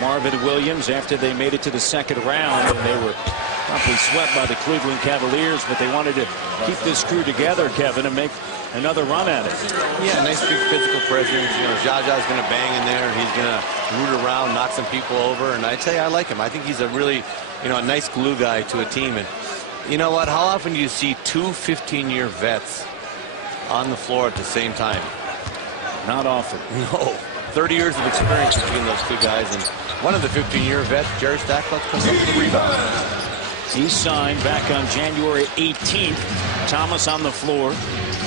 Marvin Williams after they made it to the second round, and they were promptly swept by the Cleveland Cavaliers, but they wanted to keep this crew together, Kevin, and make another run at it. Yeah, nice big physical presence. You know, Jaja's going to bang in there. He's going to root around, knock some people over, and I tell you, I like him. I think he's a really, you know, a nice glue guy to a team. And you know what? How often do you see two 15-year vets on the floor at the same time? Not often. No. 30 years of experience between those two guys, and one of the 15-year vets, Jerry Stackhouse, comes up with the rebound. He signed back on January 18th. Thomas on the floor.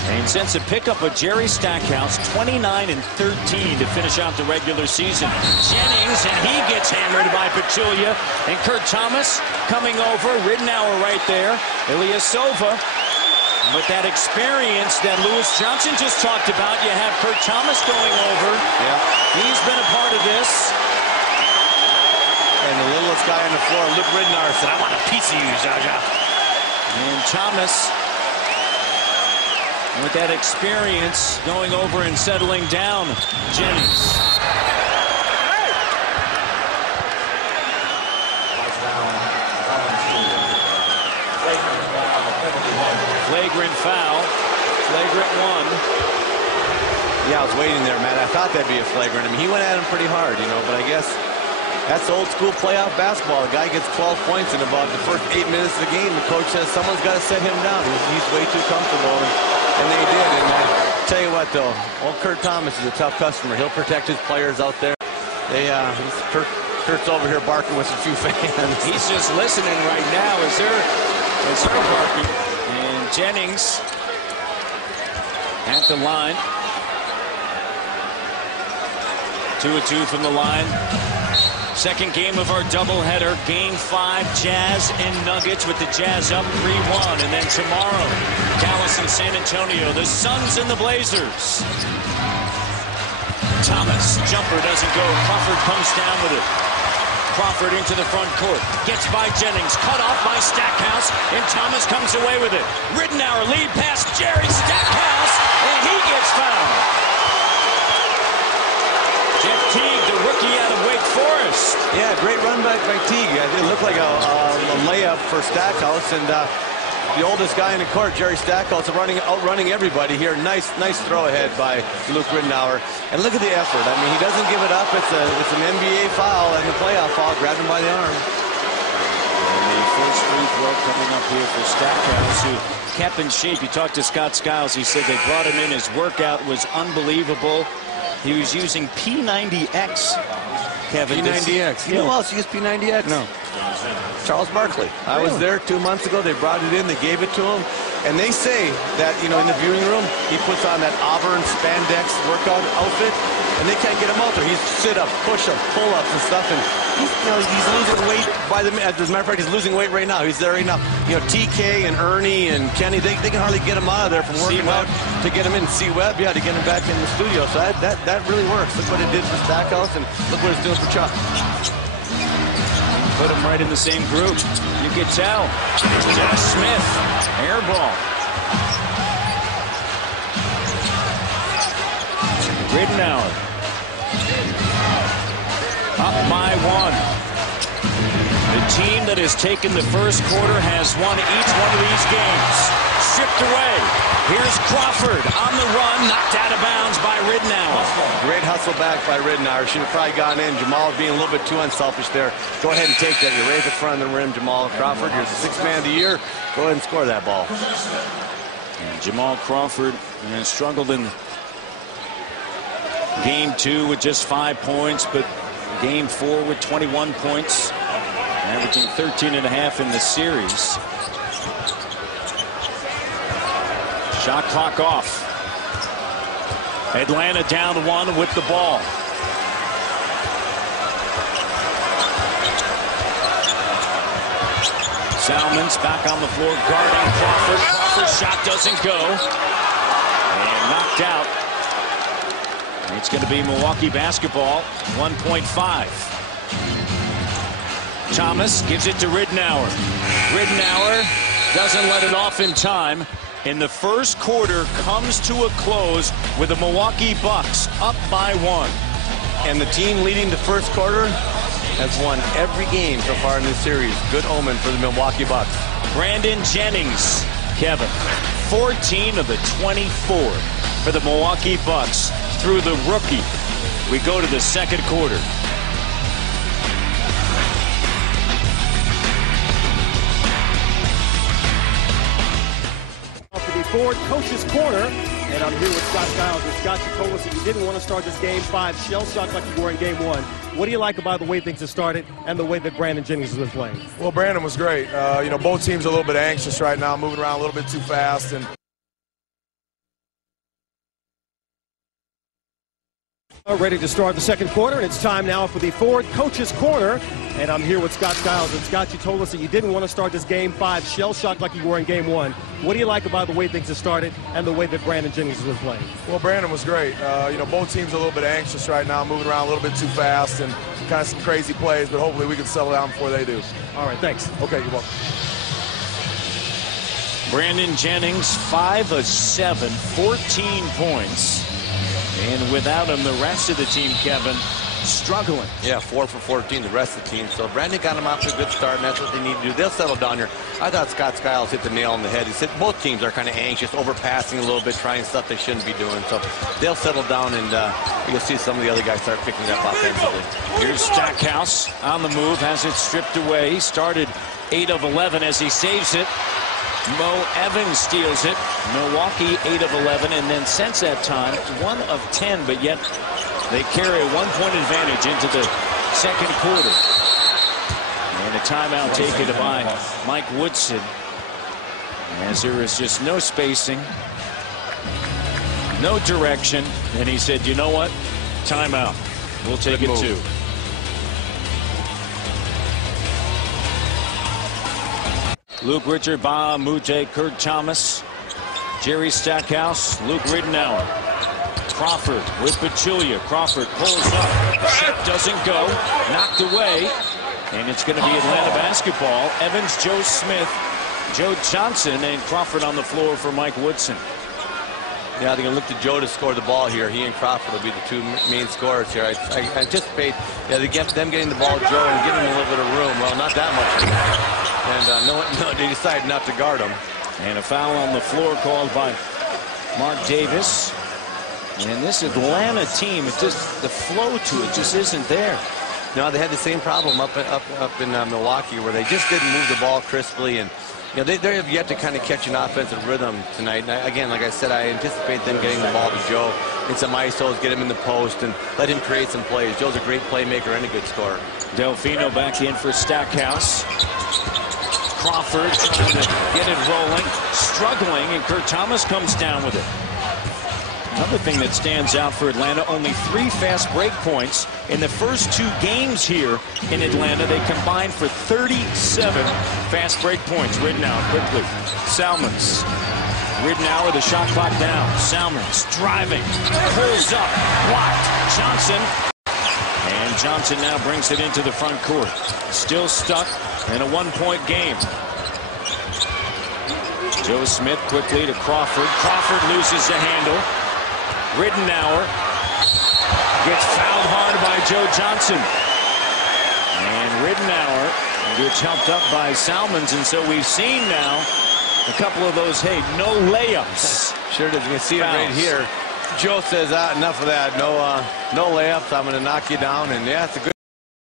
And since a pickup of Jerry Stackhouse, 29 and 13 to finish out the regular season. Jennings, and he gets hammered by Pachulia. And Kurt Thomas coming over. Ridnour right there. Ilyasova. With that experience that Lewis Johnson just talked about, you have Kurt Thomas going over. Yeah. He's been a part of this. And the littlest guy on the floor, Luke Ridnour, said, I want a piece of you, Jaja. And Thomas, with that experience, going over and settling down Jennings. Flagrant foul. Flagrant one. Yeah, I was waiting there, Matt. I thought that'd be a flagrant. I mean, he went at him pretty hard, you know, but I guess that's old school playoff basketball. A guy gets 12 points in about the first 8 minutes of the game. The coach says someone's got to set him down. He's way too comfortable, and they did. And I tell you what, though, old Kurt Thomas is a tough customer. He'll protect his players out there. Kurt's over here barking with a few fans. He's just listening right now. Is there barking? And Jennings at the line. 2-2 from the line. Second game of our doubleheader. Game 5, Jazz and Nuggets, with the Jazz up 3-1. And then tomorrow, Dallas and San Antonio, the Suns and the Blazers. Thomas, jumper doesn't go. Crawford comes down with it. Crawford into the front court. Gets by Jennings. Cut off by Stackhouse. And Thomas comes away with it. Ridnour lead pass. Jerry Stackhouse. And he gets fouled. Jeff Teague, the rookie out of Wake Forest. Yeah, great run by Teague. It looked like a layup for Stackhouse. And the oldest guy in the court, Jerry Stackhouse, outrunning everybody here. Nice throw ahead by Luke Ridnour. And look at the effort. I mean, he doesn't give it up. It's an NBA foul and a playoff foul. Grabbed him by the arm. And the first free throw coming up here for Stackhouse, who kept in shape. You talked to Scott Skiles. He said they brought him in. His workout was unbelievable. He was using P90X. Kevin, P90X. You know who else used P90X? No. Charles Barkley. I was there 2 months ago. They brought it in. They gave it to him. And they say that, you know, in the viewing room, he puts on that Auburn spandex workout outfit, and they can't get him out there. He's sit-ups, push-ups, pull-ups and stuff, and he's losing weight by the minute. As a matter of fact, he's losing weight right now. He's there right now. You know, TK and Ernie and Kenny, they can hardly get him out of there from working out to get him in. C-Web, yeah, to get him back in the studio. So that really works. Look what it did for Stackhouse, and look what it's doing for Chuck. Put him right in the same group. You could tell. Smith, air ball. Ridnour. Up by 1. The team that has taken the first quarter has won each one of these games. Stripped away. Here's Crawford on the run, knocked out of bounds by Ridnour. Great hustle back by Ridnour. Should have probably gone in. Jamal being a little bit too unselfish there. Go ahead and take that. You're right at the front of the rim, Jamal Crawford. You're the 6th man of the year. Go ahead and score that ball. And Jamal Crawford struggled in game 2 with just 5 points, but game 4 with 21 points, averaging 13.5 in the series. Shot clock off. Atlanta down 1 with the ball. Salmons back on the floor guarding Crawford. Crawford's shot doesn't go. And knocked out. It's going to be Milwaukee basketball, 1.5. Thomas gives it to Ridnour. Ridnour doesn't let it off in time. And the first quarter comes to a close with the Milwaukee Bucks up by 1. And the team leading the first quarter has won every game so far in this series. Good omen for the Milwaukee Bucks. Brandon Jennings, Kevin, 14 of the 24 for the Milwaukee Bucks through the rookie. We go to the second quarter. Ford Coach's Corner, and I'm here with Scott Skiles. And Scott, you told us that you didn't want to start this game 5 shell-shocked like you were in game 1. What do you like about the way things have started and the way that Brandon Jennings has been playing? Well, Brandon was great. You know, both teams are a little bit anxious right now, moving around a little bit too fast. And ready to start the second quarter, and it's time now for the Ford Coach's Corner. And I'm here with Scott Skiles. And Scott, you told us that you didn't want to start this game 5 shell-shocked like you were in game 1. What do you like about the way things have started and the way that Brandon Jennings has been playing? Well, Brandon was great. You know, both teams are a little bit anxious right now, moving around a little bit too fast and kind of some crazy plays, but hopefully we can settle down before they do. All right, thanks. Okay, you're welcome. Brandon Jennings, 5 of 7, 14 points. And without him, the rest of the team, Kevin, struggling. Yeah, 4 for 14, the rest of the team. So Brandon got him off to a good start, and that's what they need to do. They'll settle down here. I thought Scott Skiles hit the nail on the head. He said both teams are kind of anxious, overpassing a little bit, trying stuff they shouldn't be doing. So they'll settle down, and you'll see some of the other guys start picking up offensively. Here's Stackhouse on the move, has it stripped away. He started 8 of 11 as he saves it. Mo Evans steals it. Milwaukee 8 of 11, and then since that time 1 of 10, but yet they carry a 1-point advantage into the second quarter. And a timeout taken by Mike Woodson, as there is just no spacing, no direction, and he said, you know what, timeout, we'll take it too. Luke Richard, Ba Mute, Kurt Thomas, Jerry Stackhouse, Luke Ridenour, Crawford with Pachulia. Crawford pulls up. Shot doesn't go. Knocked away. And it's going to be Atlanta basketball. Evans, Joe Smith, Joe Johnson, and Crawford on the floor for Mike Woodson. Yeah, they're going to look to Joe to score the ball here. He and Crawford will be the 2 main scorers here. I anticipate them getting the ball to Joe and giving him a little bit of room. Well, not that much room. And no, they decide not to guard him. And a foul on the floor called by Mark Davis. And this Atlanta team, it just, the flow to it just isn't there. No, they had the same problem up in Milwaukee, where they just didn't move the ball crisply, and you know they have yet to kind of catch an offensive rhythm tonight. And again, like I said, I anticipate them getting the ball to Joe in some ISOs, get him in the post, and let him create some plays. Joe's a great playmaker and a good scorer. Delfino back in for Stackhouse. Crawford trying to get it rolling, struggling, and Kurt Thomas comes down with it. Another thing that stands out for Atlanta, only 3 fast break points in the first 2 games here in Atlanta. They combined for 37 fast break points. Ridenour quickly. Salmons. Ridenour, the shot clock down. Salmons driving. Pulls up. Blocked. Johnson. And Johnson now brings it into the front court. Still stuck in a 1-point game. Joe Smith quickly to Crawford. Crawford loses the handle. Ridenour gets fouled hard by Joe Johnson. And Ridenour gets helped up by Salmons. And so we've seen now a couple of those, hey, no layups. Sure does. You can see it right here. Joe says, enough of that. No layups. I'm going to knock you down. And yeah, it's a good